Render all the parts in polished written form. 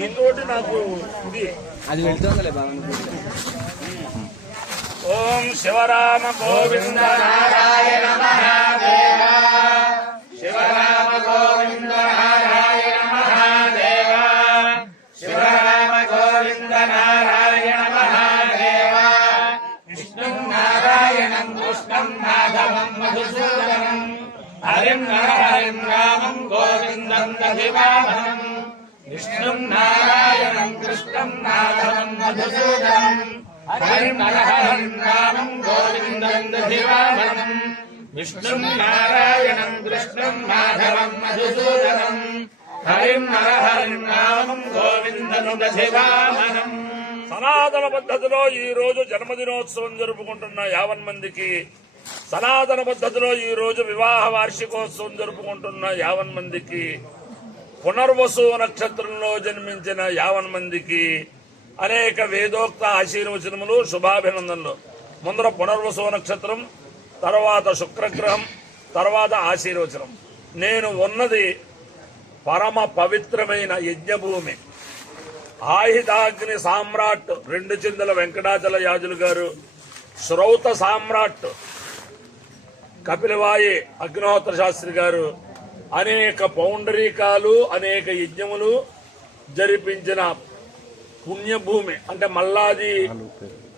నీతోటి నాకు ఇది అది వెళ్తుందిలే బాగా. ఓం శివరామ గోవింద నారాయణ మహాదేవ శివరామ గోవింద నారాయణ మహాదేవ శివరామ గోవింద నారాయణ మహాదేవ విష్ణుం నారాయణం కృష్ణం మాధవం మధుసూదనం హరిం హరిం రామం గోవిందం దధివామనం విష్ణుం నారాయణం కృష్ణం మాధవం మధుసూదనం హరిం హరిం రామం గోవిందం దధివామనం విష్ణుం నారాయణం కృష్ణం మాధవం మధుసూదనం హరిం హరిం రామం గోవిందం దధివామనం. సనాతన పద్ధతిలో ఈ రోజు జన్మదినోత్సవం జరుపుకుంటున్న 50 మందికి, సనాతన పద్ధతిలో ఈ రోజు వివాహ వార్షికోత్సవం జరుపుకుంటున్న 50 మందికి, పునర్వసు నక్షత్రంలో జన్మించిన 50 మందికి అనేక వేదోక్త ఆశీర్వచనములు, శుభాభినందనలు. ముందర పునర్వసు నక్షత్రం, తర్వాత శుక్రగ్రహం, తర్వాత ఆశీర్వచనం. నేను ఉన్నది పరమ పవిత్రమైన యజ్ఞభూమి. ఆయుధాగ్ని సామ్రాట్ 2 చిందల వెంకటాచల యాజులు గారు, శ్రౌత సామ్రాట్ కపిలవాయి అగ్నిహోత్ర శాస్త్రి గారు అనేక పౌండరీకాలు, అనేక యజ్ఞములు జరిపించిన పుణ్యభూమి. అంటే మల్లాది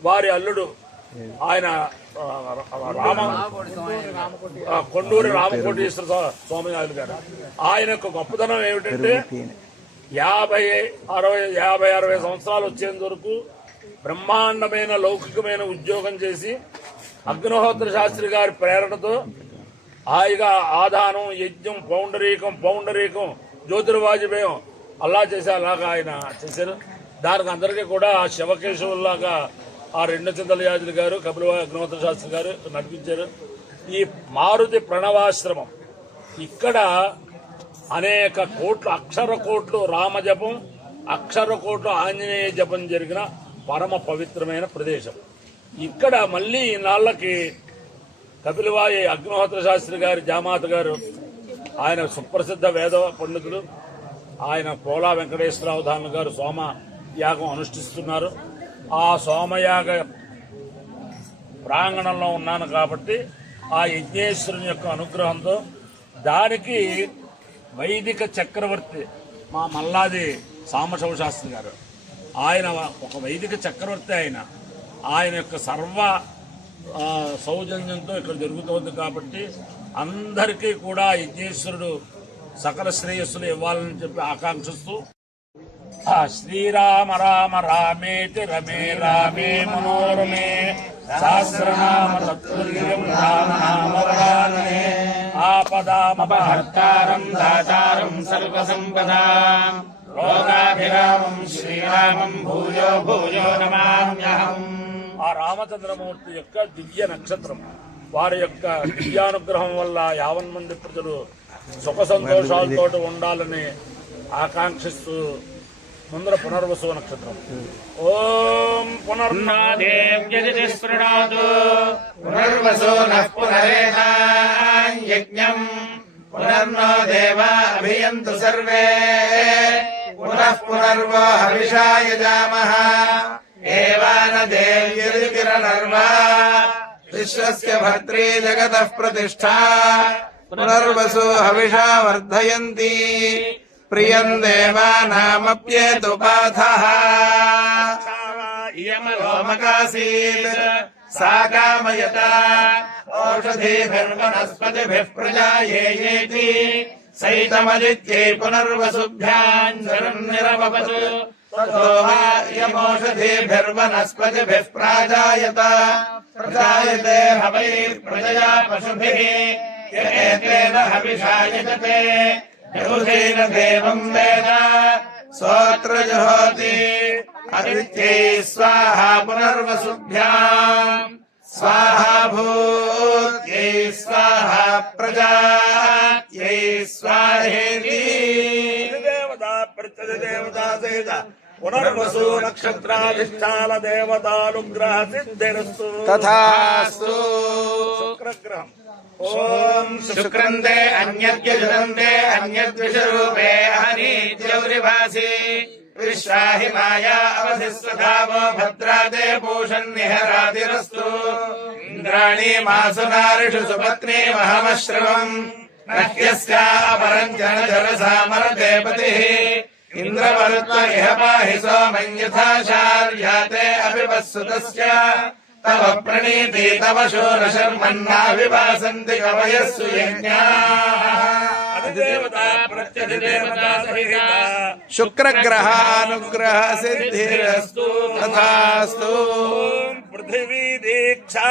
వారి అల్లుడు ఆయన కొండూరి రామకోటీశ్వర స్వామి గారు. ఆయన యొక్క గొప్పతనం ఏమిటంటే 50-60 సంవత్సరాలు వచ్చేంత వరకు బ్రహ్మాండమైన లౌకికమైన ఉద్యోగం చేసి అగ్నిహోత్ర శాస్త్రి గారి ప్రేరణతో హాయిగా ఆదానం, యజ్ఞం, పౌండరీకం, జ్యోతిర్వాజపేయం అలా చేసి అలాగా ఆయన చేశారు. దానికి అందరికీ కూడా శివకేశవుల్లాగా ఆ 2 చింతల యాజులు గారు, కపిలవాయి అగ్నిహోత్ర శాస్త్రి గారు నడిపించారు. ఈ మారుతి ప్రణవాశ్రమం ఇక్కడ అనేక కోట్లు, అక్షర కోట్లు రామజపం, అక్షర కోట్లు ఆంజనేయ జపం జరిగిన పరమ పవిత్రమైన ప్రదేశం. ఇక్కడ మళ్లీ ఈనాళ్లకి కపిలవాయి అగ్నిహోత్ర శాస్త్రి గారి జామాత గారు, ఆయన సుప్రసిద్ధ వేద పండితుడు, ఆయన పోలా వెంకటేశ్వరావధానులు గారు సోమయాగం అనుష్ఠిస్తున్నారు. ఆ సోమయాగ ప్రాంగణంలో ఉన్నాను కాబట్టి ఆ యజ్ఞేశ్వరుని యొక్క అనుగ్రహంతో దానికి వైదిక చక్రవర్తి మా మల్లాది సాంబశివ శాస్త్రి గారు, ఆయన ఒక వైదిక చక్రవర్తి. ఆయన యొక్క సర్వ సౌజన్యంతో ఇక్కడ జరుగుతోంది కాబట్టి అందరికీ కూడా యజ్ఞేశ్వరుడు సకల శ్రేయస్సులు ఇవ్వాలని చెప్పి ఆకాంక్షిస్తూ శ్రీరామ రామ రామేతి రమే రామే మనోరమే సహస్రనామ తత్తుల్యం రామనామవరాననే ఆపదామపహర్తారం దాతారం సర్వసంపదాం లోకాభిరామం శ్రీరామం భూయో భూయో నమామ్యహం. ఆ రామచంద్రమూర్తి యొక్క దివ్య నక్షత్రం, వారి యొక్క దివ్యానుగ్రహం వల్ల 50 మంది ప్రజలు సుఖ సంతోషాలతో ఉండాలని ఆకాంక్షిస్తూ ముందర పునర్వసు నక్షత్రం. ఓం పునర్నాదేవ్యజిస్పృణాతు పునర్వసు నః పునరేతాన్యజ్ఞం పునర్నో దేవా అభియంతు సర్వే పునః పునర్వో హవిషా యజామః ఏవాన దేవ్యర్కిరణర్వా విశ్వస్య భర్త్రీ జగతః ప్రతిష్ఠా పునర్వసు హవిషా వర్ధయంతి ప్రియం దేవానామప్యేతు పాథః ఇయమలోమకాసీత్ సా కామయత ఓషధీభిర్వనస్పతిభిః ప్రజాయేయేతి సైతమదిత్యై పునర్వసుభ్యాం శరణ్నిరవపతు తతో యమోషధీభిర్వనస్పతిభిః ప్రాజాయత ప్రజాయతే హవైర్ప్రజయా పశుభిః య ఏతేన హవిషా యజతే యహుధేన దేవం వేద స్తోత్ర జహోతి అదిత్యై స్వాహా పునర్వసుభ్యాం స్వాహా భూత్యై స్వాహా ప్రజాత్యై స్వాహేతి. దేవతా ప్రత్యదేవతా సహిత పునర్వసు నక్షత్రాధిష్టాన దేవతానుగ్రహ సిద్ధిరస్తు తథాస్తు. శుక్రగ్రహం ఓం శుక్రందే అన్యద్యుదందే అన్యద్విషరూపే అహనీత్యౌరివాసి విశ్వాహి మాయా అవసిస్వధావో భద్రాదే పూషన్నిహరాతిరస్తు ఇంద్రాణి మాసునారిషు సుపత్ని మహమశ్రవం నహ్యస్యాపరం జనజరసామరతే పతిః ఇంద్రమరుత్వ ఇహ పాహి సోమం యథాచార్యాతే అభివస్సుతస్య తవ ప్రణీతి తవ శూరశర్మన్నా వివాసంతి కవయస్సు శుక్రగ్రహానుగ్రహ సిద్ధిరస్తు తథాస్తు పృథివీ దీక్షా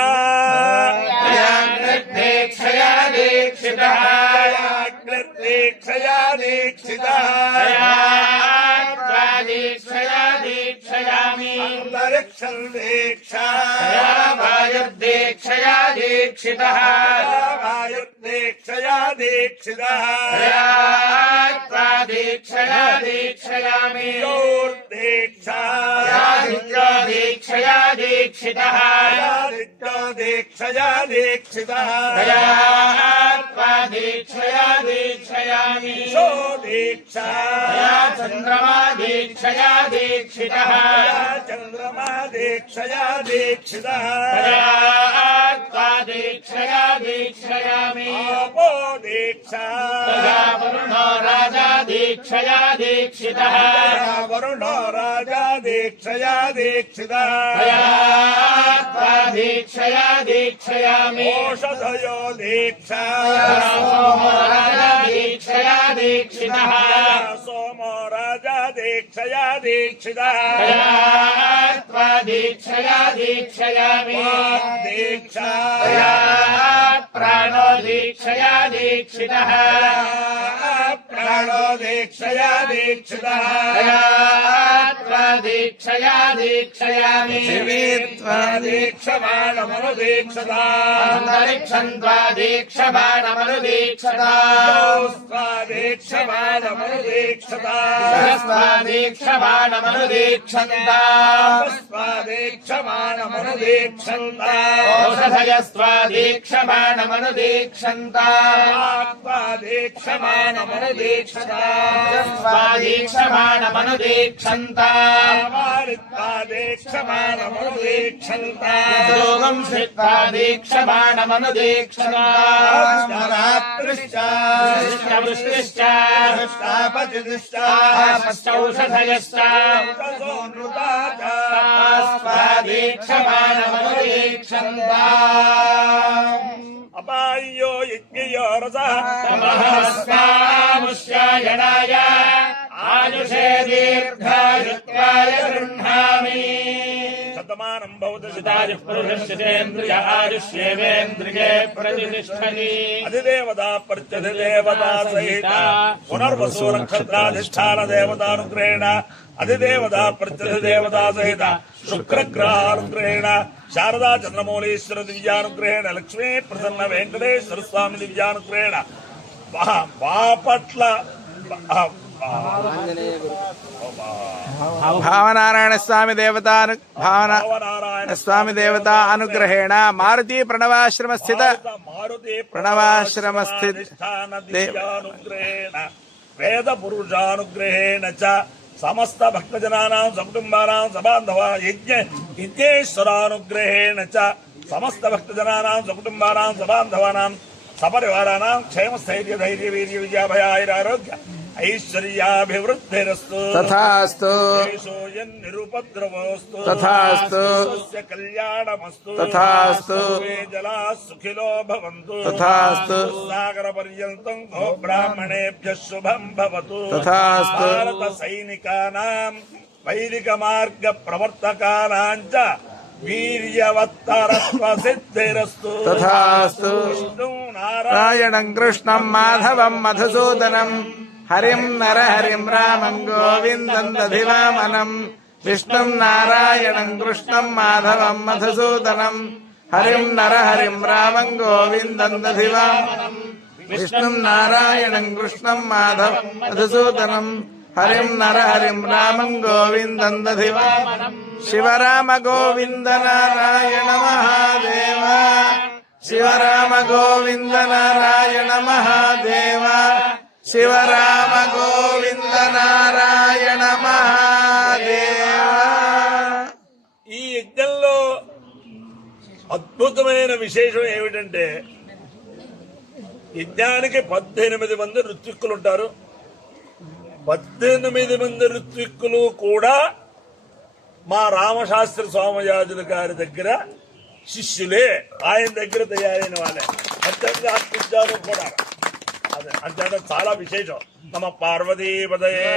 దీక్షయా దీక్షితః దీక్షయా దీక్షితః దీక్షయా దీక్షయామి అంతరిక్షం దీక్షా వాయుర్దీక్షయా దీక్షితః వాయుర్దీక్షయా దీక్షితః దీక్షయా దీక్షయామి దీక్షా దీక్షయా దీక్షితః దీక్షయా దీక్షితః దీక్షయా దీక్షయామి దీక్షా చంద్రమా దీక్షయా దీక్షితః చంద్రమా దీక్షయా దీక్షితః దీక్షయా దీక్షయామి ఆపో దీక్షా వరుణో రాజా దీక్షయా దీక్షితః వరుణో రాజా దీక్షయా దీక్షితః దీక్షయా దీక్షయామి ఓషధయో దీక్షా సోమో రాజా దీక్షయా దీక్షితః సోమో రాజా దీక్షయా దీక్షితః దీక్షయా దీక్షయామి దీక్షా ప్రాణో దీక్షయా దీక్షితః ప్రాణో దీక్షయా దీక్షితః దీక్షయా దీక్షయామి దీక్షమాణమను దీక్షతా అంతరిక్షం దీక్షమాణమను దీక్షతా దీక్షమాణమను దీక్షతా దీక్షమాణమను దీక్షంతా దీక్షమాణమను దీక్షంతా ఓషధయస్వా దీక్షమాణమను దీక్షంతా దీక్షమాణమను దీక్షతా దీక్షమాణమను దీక్షంతా దీక్షమాణమను దీక్షంతా యోగం శ్రిత్వా దీక్షమాణమను దీక్షంతా వృష్టిశ్చ ఔషధయశ్చ దీక్షమాణమను దీక్షంతా అపాయ్యో యజ్ఞయో రసః తమఃస్కాముష్యాయణాయ ఆయుషే దీర్ఘాయుత్వాయ గృహ్ణామి శతమానం భవతి శతాయుః పురుషస్యేంద్రియ ఆయుష్యేవేంద్రియే ప్రతిష్ఠతి అధిదేవతా ప్రత్యధిదేవతా సహిత పునర్వసు నక్షత్రాధిష్టాన దేవతానుగ్రహేణ అధిదేవతా ప్రత్యధిదేవతా సహిత శుక్రగ్రహానుగ్రహేణ శారదా చంద్రమౌళీశ్వర దివ్యానుగ్రహేణ లక్ష్మీ ప్రసన్న వెంకటేశ్వర స్వామి దివ్యానుగ్రహేణ బాపట్ల భావనారాయణ స్వామి దేవతా అనుగ్రహేణ మారుతి ప్రణవాశ్రమ స్థిత దివ్యానుగ్రహేణ వేద పురుషానుగ్రహేణ చ సమస్త భక్తజనానాం సకుటుంబానాం సబాంధవ యజ్ఞేశ్వరానుగ్రహేణ చ సమస్త భక్తజనానాం సకుటుంబానాం సబాంధవానాం సపరివారానాం క్షేమస్థైర్య ధైర్య వీర్య విజయాభయారోగ్య ఐశ్వర్యాభివృద్ధిరస్తు తథాస్తు నిరుపద్రవోస్తు తథాస్తు కళ్యాణమస్తు తథాస్తు జలా సుఖిలో భవంతు తథాస్తు సాగర పర్యంతం గో బ్రాహ్మణేభ్యః శుభం భవతు తథాస్తు భారత సైనికానాం వైదిక మార్గ ప్రవర్తకానాం చ వీర్యవత్తరత్వ సిద్ధిరస్తు తథాస్తు విష్ణు నారాయణం కృష్ణం మాధవం మధుసూదనం హరిం నరహరిం రామం గోవిందం దధివామనం విష్ణుం నారాయణం కృష్ణం మాధవం మధుసూదనం హరిం నరహరిం రామం గోవిందం దధివామనం విష్ణుం నారాయణం కృష్ణం మాధవం మధుసూదనం హరిం నరహరిం రామం గోవిందం దధివామనం శివరామ గోవింద నారాయణ మహాదేవ శివరామ గోవింద నారాయణ మహాదేవ శివరామ గోవింద నారాయణ మహాదేవ. ఈ యజ్ఞంలో అద్భుతమైన విశేషం ఏమిటంటే యజ్ఞానికి 18 మంది ఋత్విక్కులు ఉంటారు. 18 మంది ఋత్విక్కులు కూడా మా రామశాస్త్రి సోమయాజుల గారి దగ్గర శిష్యులే, ఆయన దగ్గర తయారైన వాళ్ళే. అత్యంత అర్పించారు కూడా. అదే అంటే చాలా విశేషం. నమ పార్వతీపదయే.